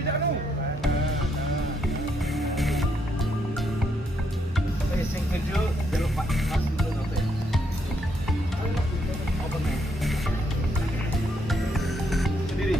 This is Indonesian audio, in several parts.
Sing video jalur Pak Mas itu apa ya? Open mic. Sendiri.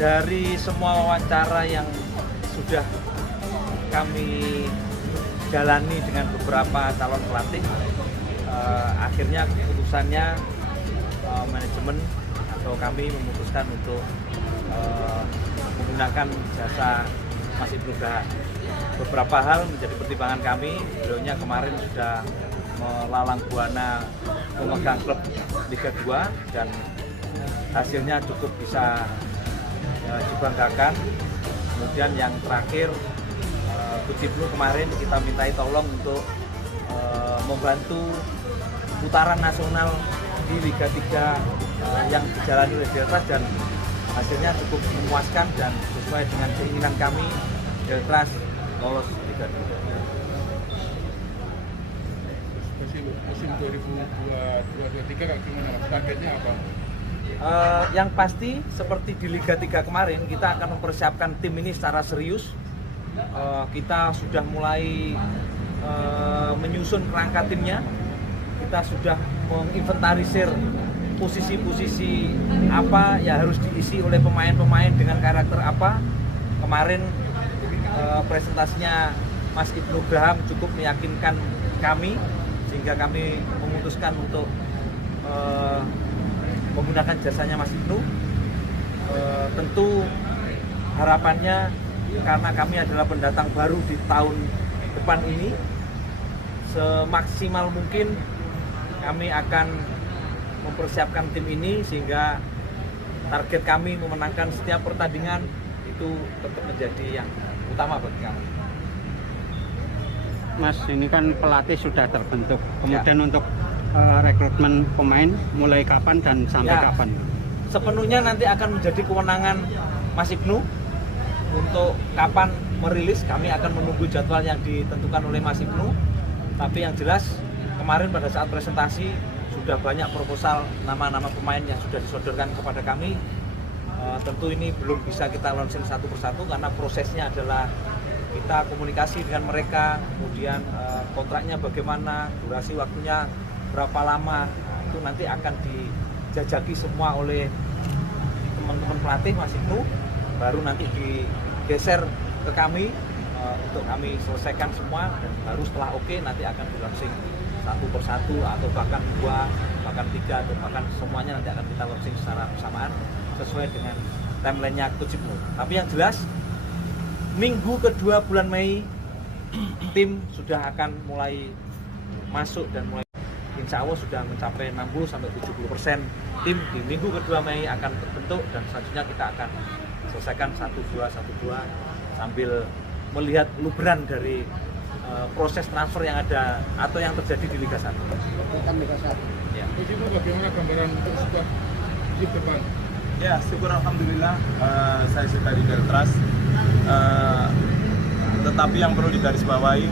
Dari semua wawancara yang sudah kami jalani dengan beberapa calon pelatih, akhirnya keputusannya manajemen atau kami memutuskan untuk menggunakan jasa Mas Ibnu Graham. Beberapa hal menjadi pertimbangan kami. Beliaunya kemarin sudah melalang buana memegang klub Liga 2 dan hasilnya cukup bisa dibanggakan. Kemudian yang terakhir, Coach Ibnu kemarin kita mintai tolong untuk membantu putaran nasional di Liga 3 yang dijalani oleh Deltras dan hasilnya cukup memuaskan dan sesuai dengan keinginan kami, Deltras lolos Liga 2. Musim 2022-2023 kayak gimana Mas? Targetnya apa? Yang pasti seperti di Liga 3 kemarin, kita akan mempersiapkan tim ini secara serius. Kita sudah mulai menyusun kerangka timnya. Kita sudah menginventarisir posisi-posisi apa yang harus diisi oleh pemain-pemain dengan karakter apa. Kemarin presentasinya Mas Ibnu Graham cukup meyakinkan kami, sehingga kami memutuskan untuk menggunakan jasanya Mas Ibnu. Tentu harapannya, karena kami adalah pendatang baru di tahun depan ini, semaksimal mungkin kami akan mempersiapkan tim ini sehingga target kami memenangkan setiap pertandingan itu tetap menjadi yang utama bagi kami. Mas, ini kan pelatih sudah terbentuk, kemudian Ya. untuk rekrutmen pemain mulai kapan dan sampai Ya, kapan? sepenuhnya nanti akan menjadi kewenangan Mas Ibnu untuk kapan merilis. Kami akan menunggu jadwal yang ditentukan oleh Mas Ibnu. Tapi yang jelas kemarin pada saat presentasi sudah banyak proposal nama-nama pemain yang sudah disodorkan kepada kami. Tentu ini belum bisa kita launching satu persatu karena prosesnya adalah kita komunikasi dengan mereka, kemudian kontraknya bagaimana, durasi waktunya berapa lama, itu nanti akan dijajaki semua oleh teman-teman pelatih Mas Ibnu, baru nanti digeser ke kami untuk kami selesaikan semua, dan baru setelah oke nanti akan di-launching satu persatu atau bahkan 2, bahkan 3 atau bahkan semuanya nanti akan kita launching secara bersamaan sesuai dengan timeline-nya Coach Ibnu. Tapi yang jelas minggu kedua bulan Mei tim sudah akan mulai masuk dan mulai insya Allah sudah mencapai 60-70% tim di minggu kedua Mei akan terbentuk, dan selanjutnya kita akan selesaikan 1-2 sambil melihat luberan dari proses transfer yang ada atau yang terjadi di Liga 1. Ya. Coach Ibnu, bagaimana gambaran untuk skuad di depan? Ya, syukur alhamdulillah saya sudah di Deltras. Tetapi yang perlu digarisbawahi,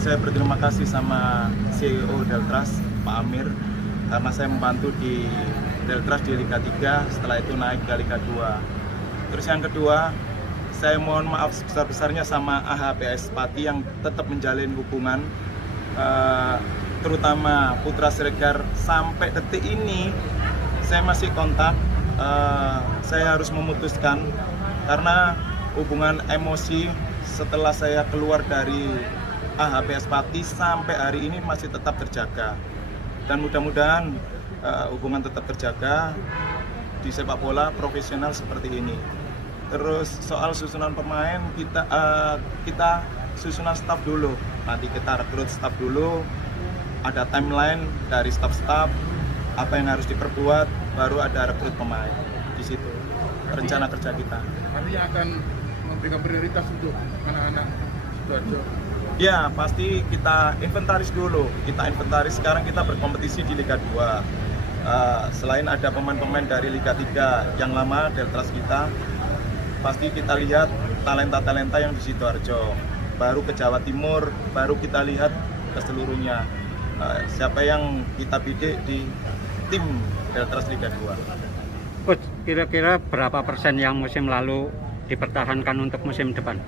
saya berterima kasih sama CEO Deltras, Pak Amir, karena saya membantu di Deltras di Liga 3, setelah itu naik ke Liga 2. Terus yang kedua, saya mohon maaf sebesar-besarnya sama AHPS Pati yang tetap menjalin hubungan, terutama Putra Siregar. Sampai detik ini saya masih kontak. Saya harus memutuskan karena hubungan emosi setelah saya keluar dari AHPS Pati sampai hari ini masih tetap terjaga, dan mudah-mudahan hubungan tetap terjaga di sepak bola profesional seperti ini. Terus soal susunan pemain, kita susunan staf dulu, nanti kita rekrut staf dulu, ada timeline dari staf-staf apa yang harus diperbuat, baru ada rekrut pemain. Di situ rencana kerja kita. Artinya akan memberikan prioritas untuk anak-anak Sidoarjo? Ya, pasti kita inventaris dulu. Kita inventaris, sekarang kita berkompetisi di Liga 2. Selain ada pemain-pemain dari Liga 3 yang lama, Deltras kita, pasti kita lihat talenta-talenta yang di Sidoarjo. Baru ke Jawa Timur, baru kita lihat ke seluruhnya. Siapa yang kita bidik di tim Deltras Liga 2. Coach, kira-kira berapa persen yang musim lalu dipertahankan untuk musim depan?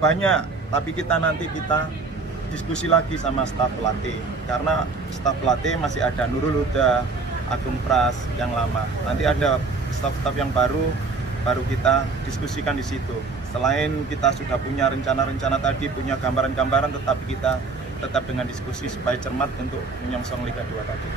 Banyak, tapi kita diskusi lagi sama staf pelatih, karena staf pelatih masih ada Nurul Huda, Agung Pras yang lama. Nanti ada staf-staf yang baru kita diskusikan di situ. Selain kita sudah punya rencana-rencana tadi, punya gambaran-gambaran, tetapi kita tetap dengan diskusi supaya cermat untuk menyongsong Liga 2 tadi.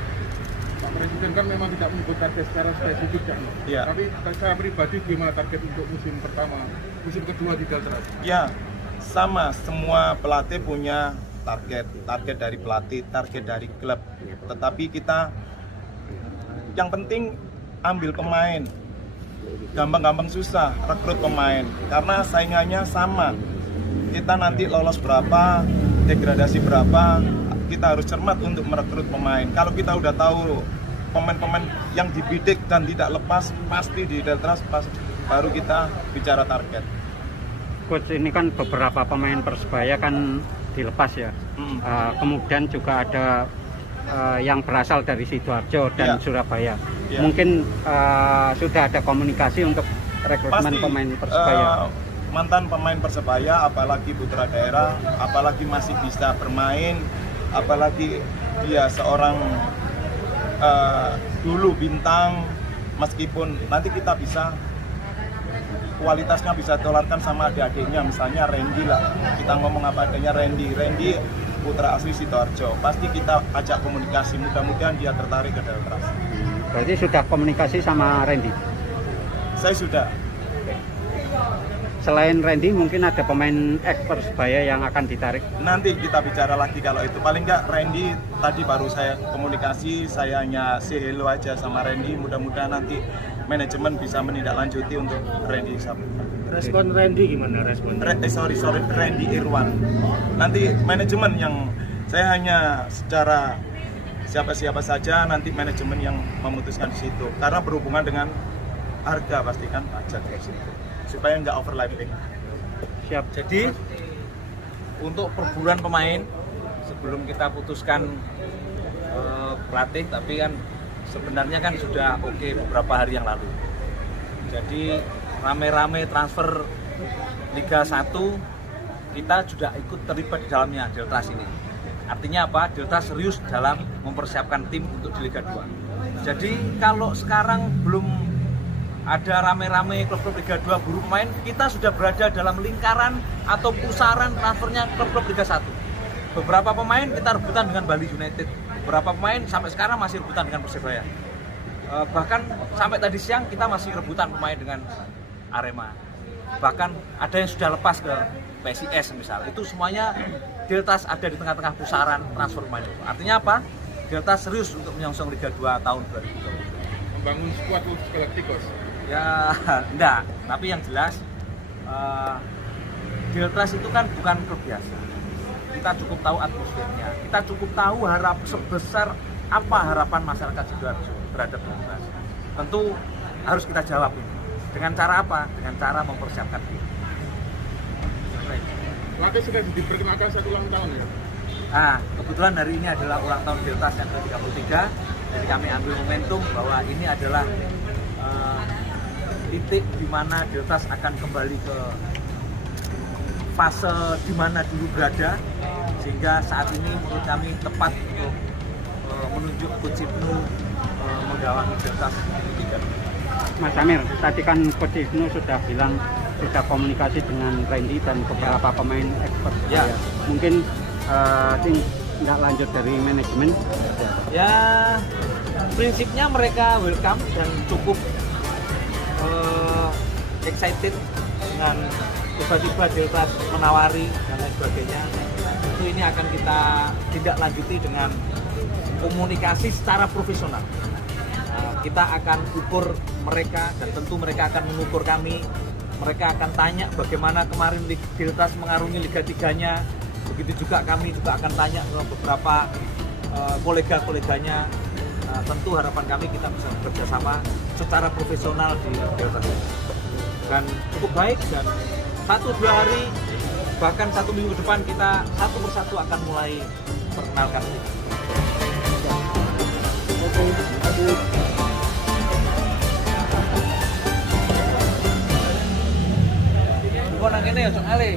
Pak Presiden kan memang tidak menyebut target secara spesifik kan? Iya. Tapi saya pribadi gimana target untuk musim pertama, musim kedua di Deltras? Ya, sama, semua pelatih punya target dari pelatih, target dari klub. Tetapi kita yang penting ambil pemain. Gampang-gampang susah rekrut pemain karena saingannya sama. Kita nanti lolos berapa, degradasi berapa, kita harus cermat untuk merekrut pemain. Kalau kita udah tahu pemain-pemain yang dibidik dan tidak lepas, pasti di Deltras baru kita bicara target. Coach, ini kan beberapa pemain Persebaya kan dilepas ya. Kemudian juga ada yang berasal dari Sidoarjo dan Surabaya. Mungkin sudah ada komunikasi untuk rekrutmen pemain Persebaya. Mantan pemain Persebaya, apalagi putra daerah, apalagi masih bisa bermain, apalagi dia seorang dulu bintang, meskipun nanti kita bisa kualitasnya bisa tularkan sama adik-adiknya, misalnya Randy lah, kita ngomong apa adanya Randy putra asli Sidoarjo, pasti kita ajak komunikasi, mudah-mudahan dia tertarik ke Deltras. Berarti sudah komunikasi sama Randy? Saya sudah. Selain Randy, mungkin ada pemain ex Persebaya yang akan ditarik? Nanti kita bicara lagi kalau itu. Paling nggak Randy, tadi baru saya komunikasi, saya hanya say hello aja sama Randy. Mudah-mudahan nanti manajemen bisa menindaklanjuti untuk Randy Saputra. Respon Randy gimana respon? Randy Irwan. Nanti manajemen yang, saya hanya secara siapa-siapa saja, nanti manajemen yang memutuskan di situ. Karena berhubungan dengan harga pastikan pajak di situ, supaya nggak overlapping. Siap. Jadi untuk perburuan pemain sebelum kita putuskan pelatih, tapi kan sebenarnya kan sudah oke beberapa hari yang lalu. Jadi rame-rame transfer Liga 1 kita sudah ikut terlibat di dalamnya Deltras ini. Artinya apa? Deltras serius dalam mempersiapkan tim untuk di Liga 2. Jadi kalau sekarang belum ada rame-rame klub-klub Liga 2 buru pemain, kita sudah berada dalam lingkaran atau pusaran transfernya klub-klub Liga 1. Beberapa pemain kita rebutan dengan Bali United, beberapa pemain sampai sekarang masih rebutan dengan Persebaya. Bahkan sampai tadi siang kita masih rebutan pemain dengan Arema. Bahkan ada yang sudah lepas ke PSIS misal. Itu semuanya Deltras ada di tengah-tengah pusaran transfer pemain. Artinya apa? Deltras serius untuk menyongsong Liga 2 tahun 2020. Membangun skuad khusus Galacticos. Ya, enggak. Tapi yang jelas Deltras itu kan bukan klub biasa. Kita cukup tahu atmosfernya. Kita cukup tahu sebesar apa harapan masyarakat Sidoarjo terhadap Deltras. Tentu harus kita jawab ini. Dengan cara apa? Dengan cara mempersiapkan tim. Pelatih sudah diperkenalkan 1 ulang tahun ya? Nah, kebetulan hari ini adalah ulang tahun Deltras yang ke-33. Jadi kami ambil momentum bahwa ini adalah titik di mana Deltras akan kembali ke fase di mana dulu berada, sehingga saat ini menurut kami tepat untuk menunjuk Coach Ibnu menggawangi Deltras di Liga 2. Mas Amir, tadi kan Coach Ibnu sudah bilang sudah komunikasi dengan Randy dan beberapa pemain expert. Ya. Mungkin tidak lanjut dari manajemen. Ya, prinsipnya mereka welcome dan cukup excited dengan tiba-tiba Deltras menawari dan lain sebagainya. Tentu ini akan kita tindak lanjuti dengan komunikasi secara profesional. Kita akan ukur mereka dan tentu mereka akan mengukur kami mereka akan tanya bagaimana kemarin Deltas mengarungi Liga 3-nya. Begitu juga kami juga akan tanya ke beberapa kolega-koleganya. Tentu harapan kami kita bisa bekerja sama secara profesional di Deltas. Dan cukup baik, dan 1-2 hari bahkan 1 minggu depan kita satu persatu akan mulai perkenalkan. Kok nang kene ya, Cok Ale?